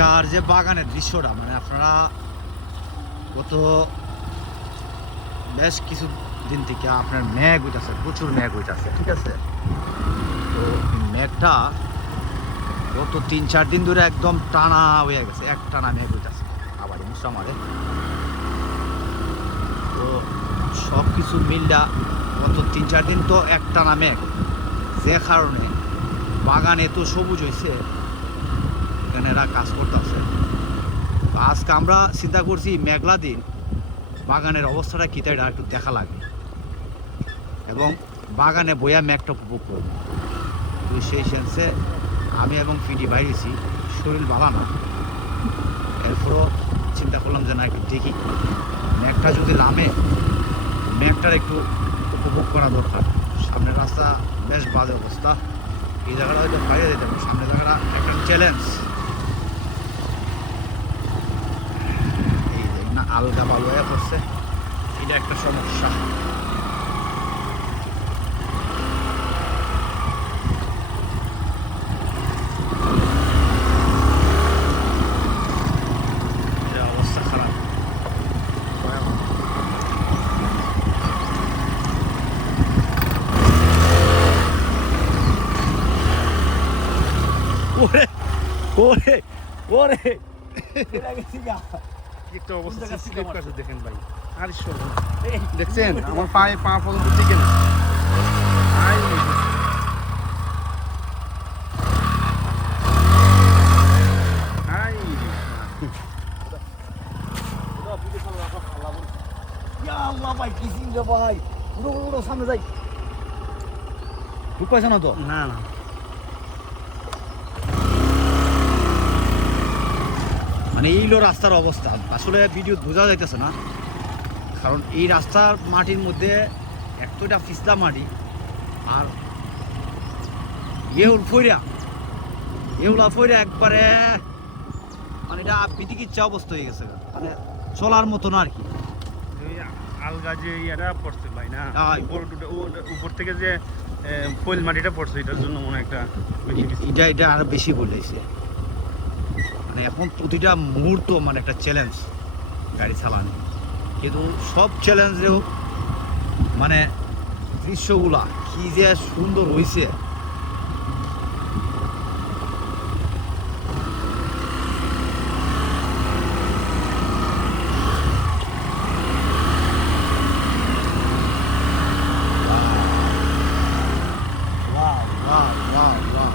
আজকার যে বাগানের দৃশ্যটা মানে আপনারা গত বেশ কিছু দিন থেকে আপনার মেঘ হইতাছে, প্রচুর মেঘ হইতাছে, ঠিক আছে? তো মেঘটা গত তিন, চার দিন ধরে একদম টানা হয়ে গেছে, এক টানা মেঘ হইতাছে, আবার মুসামারে তো সব কিছু মিললা গত তিন, চার দিন তো এক টানা মেঘ। যে কারণে বাগান এত সবুজ হয়েছে এখানে এরা কাজ করতেছে। আজকে আমরা চিন্তা করছি মেঘলা দিন, বাগানের অবস্থাটা কী এটা একটু দেখা লাগে। এবং বাগানে বইয়া মেঘটা উপভোগ করব। তো সেই সেন্সে আমি এবং পিডি বাইরেছি, শরীর ভালো না। এরপরও চিন্তা করলাম যে না, একটু দেখি। মেঘটা যদি নামে, মেঘটার একটু উপভোগ করা দরকার। সামনের রাস্তা বেশ বাজে অবস্থা। এই জায়গাটা হয়তো বাইরে যেতে সামনের জায়গাটা একটা চ্যালেঞ্জ এই যে না আলগা বালু হয়ে পড়ছে এটা একটা সমস্যা এটা অবস্থা খারাপ ভয়াবহ। ওরে ওরে একটা অবস্থা স্লিপ কাছে দেখেন ভাই। আর দেখছেন? আমার পায়ে পা পর্যন্ত টিকে না। ভাই উড়ো সামনে যাই। ঠিক পাইছে না তো? না না। মানে এই হলো রাস্তার অবস্থা। আসলে ভিডিও বোঝা যাইতেছে না। কারণ এই রাস্তার মাটির মধ্যে এতটা পিস্তা মাটি আর এউল ফইরা এউলা ফইরা একবারে মানে এটা বিদিকিচ্ছা অবস্থা হয়ে গেছে। মানে চলার মতো না আর কি। আলগা যে ইয়াটা পড়ছে ভাই না? উপর থেকে যে পইল মাটিটা পড়ছে এটার জন্য মনে একটা এটা এটা আরও বেশি বলেছে। মানে এখন প্রতিটা মুহূর্ত মানে একটা চ্যালেঞ্জ গাড়ি চালানো। কিন্তু সব চ্যালেঞ্জেও মানে দৃশ্যগুলা কী যে সুন্দর হয়েছে Wow, wow, wow, wow.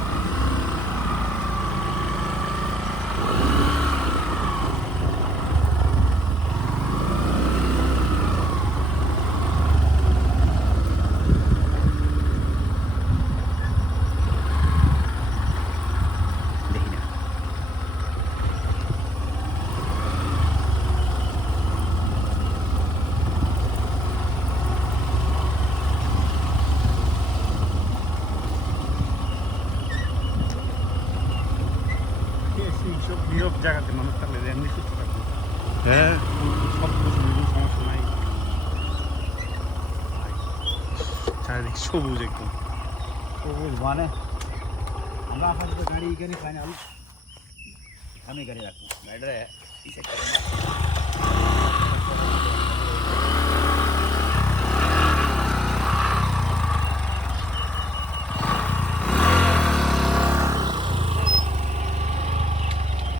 দেখি না সব নীরব জায়গাতে মানুষ থাকলে এমনি সুস্থ থাকবে। হ্যাঁ। সব কিছু সমস্যা নাই। চারিদিক সবুজ একদম। সবুজ মানে? আমরা আপাতত গাড়ি এখানে ফাইনাল আমি গাড়ি রাখব। গাড়িটা